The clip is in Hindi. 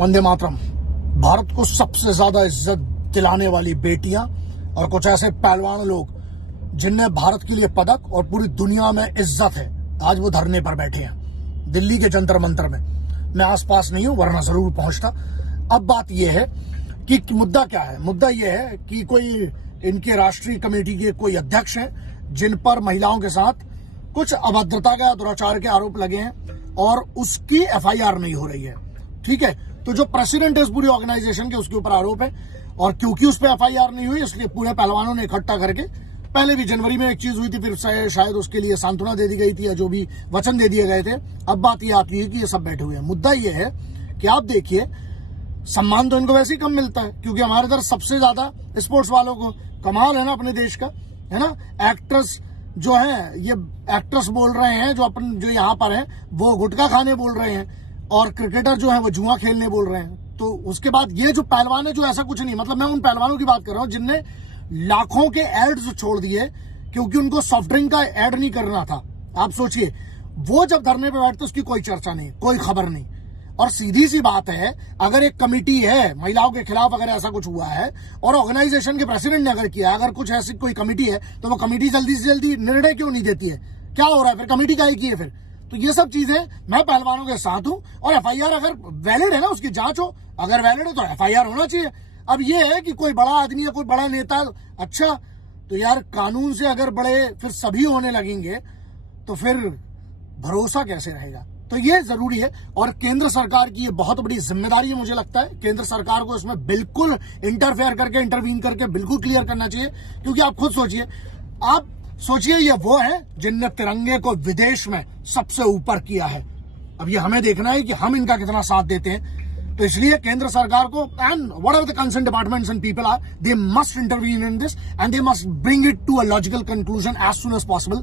वंदे मातरम। भारत को सबसे ज्यादा इज्जत दिलाने वाली बेटियां और कुछ ऐसे पहलवान लोग जिनने भारत के लिए पदक और पूरी दुनिया में इज्जत है, आज वो धरने पर बैठे हैं दिल्ली के जंतर मंतर में। मैं आसपास नहीं हूं, वरना जरूर पहुंचता। अब बात यह है कि मुद्दा क्या है। मुद्दा यह है कि कोई इनके राष्ट्रीय कमेटी के कोई अध्यक्ष हैं जिन पर महिलाओं के साथ कुछ अभद्रता का दुराचार के आरोप लगे हैं और उसकी एफआईआर नहीं हो रही है। ठीक है, तो जो प्रेसिडेंट है इस पूरी ऑर्गेनाइजेशन के, उसके ऊपर आरोप है और क्योंकि उस पर एफआईआर नहीं हुई इसलिए पूरे पहलवानों ने इकट्ठा करके, पहले भी जनवरी में एक चीज हुई थी, फिर शायद उसके लिए सांत्वना दे दी गई थी या जो भी वचन दे दिए गए थे। अब बात ये आती है कि ये सब बैठे हुए हैं। मुद्दा ये है कि आप देखिए, सम्मान तो इनको वैसे ही कम मिलता है क्योंकि हमारे इधर सबसे ज्यादा स्पोर्ट्स वालों को, कमाल है ना अपने देश का, है ना। एक्ट्रेस जो है, ये एक्ट्रेस बोल रहे हैं जो यहाँ पर है वो गुटखा खाने बोल रहे हैं और क्रिकेटर जो है वो जुआ खेलने बोल रहे हैं। तो उसके बाद ये जो पहलवान है जो ऐसा कुछ नहीं, मतलब मैं उन पहलवानों की बात कर रहा हूं जिनने लाखों के एड्स छोड़ दिए क्योंकि उनको सॉफ्ट ड्रिंक का एड नहीं करना था। आप सोचिए, वो जब धरने पे बैठते उसकी कोई चर्चा नहीं, कोई खबर नहीं। और सीधी सी बात है, अगर एक कमेटी है महिलाओं के खिलाफ, अगर ऐसा कुछ हुआ है और ऑर्गेनाइजेशन के प्रेसिडेंट ने अगर किया, अगर कुछ ऐसी कोई कमेटी है तो वो कमेटी जल्दी से जल्दी निर्णय क्यों नहीं देती है? क्या हो रहा है फिर? कमेटी का ही की है फिर? तो ये सब चीजें, मैं पहलवानों के साथ हूं और एफआईआर अगर वैलिड है ना, उसकी जांच हो, अगर वैलिड है तो एफआईआर होना चाहिए। अब ये है कि कोई बड़ा आदमी या कोई बड़ा नेता, अच्छा तो यार कानून से अगर बड़े फिर सभी होने लगेंगे तो फिर भरोसा कैसे रहेगा? तो ये जरूरी है और केंद्र सरकार की ये बहुत बड़ी जिम्मेदारी है। मुझे लगता है केंद्र सरकार को इसमें बिल्कुल इंटरफेयर करके, इंटरवीन करके बिल्कुल क्लियर करना चाहिए। क्योंकि आप खुद सोचिए, ये वो है जिनने तिरंगे को विदेश में सबसे ऊपर किया है। अब ये हमें देखना है कि हम इनका कितना साथ देते हैं। तो इसलिए केंद्र सरकार को, and whatever the concern departments and people are, they must intervene in this and they must bring it to a logical conclusion as soon as possible.